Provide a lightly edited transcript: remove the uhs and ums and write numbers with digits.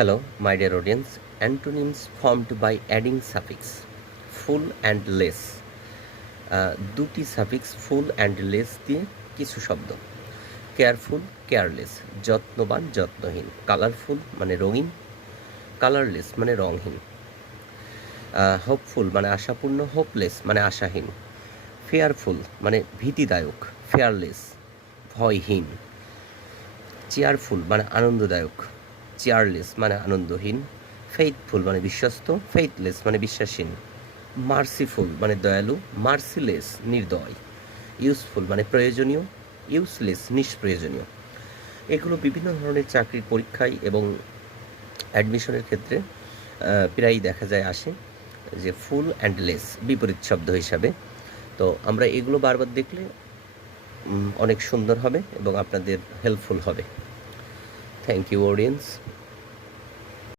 Hello, my dear audience. Antonyms formed by adding suffix full and less. দুটি suffix full and less দিয়ে কিছু শব্দ। Careful, careless, যত্নবান, যত্নহীন। Colourful মানে রঙিন, কালারলেস মানে রঙহীন। হোপফুল মানে আশাপূর্ণ, হোপলেস মানে আশাহীন। ফেয়ারফুল মানে ভীতিদায়ক, ফেয়ারলেস ভয়হীন। চেয়ারফুল মানে আনন্দদায়ক, চেয়ারলেস মানে আনন্দহীন। ফেইথফুল মানে বিশ্বস্ত, ফেইথলেস মানে বিশ্বাসহীন। মার্সিফুল মানে দয়ালু, মার্সিলেস নির্দয়। ইউজফুল মানে প্রয়োজনীয়, ইউজলেস নিষ্প্রয়োজনীয়। এগুলো বিভিন্ন ধরনের চাকরির পরীক্ষায় এবং অ্যাডমিশনের ক্ষেত্রে প্রায়ই দেখা যায় আসে যে ফুল অ্যান্ড লেস বিপরীত শব্দ হিসাবে। তো আমরা এগুলো বারবার দেখলে অনেক সুন্দর হবে এবং আপনাদের হেল্পফুল হবে। Thank you audience.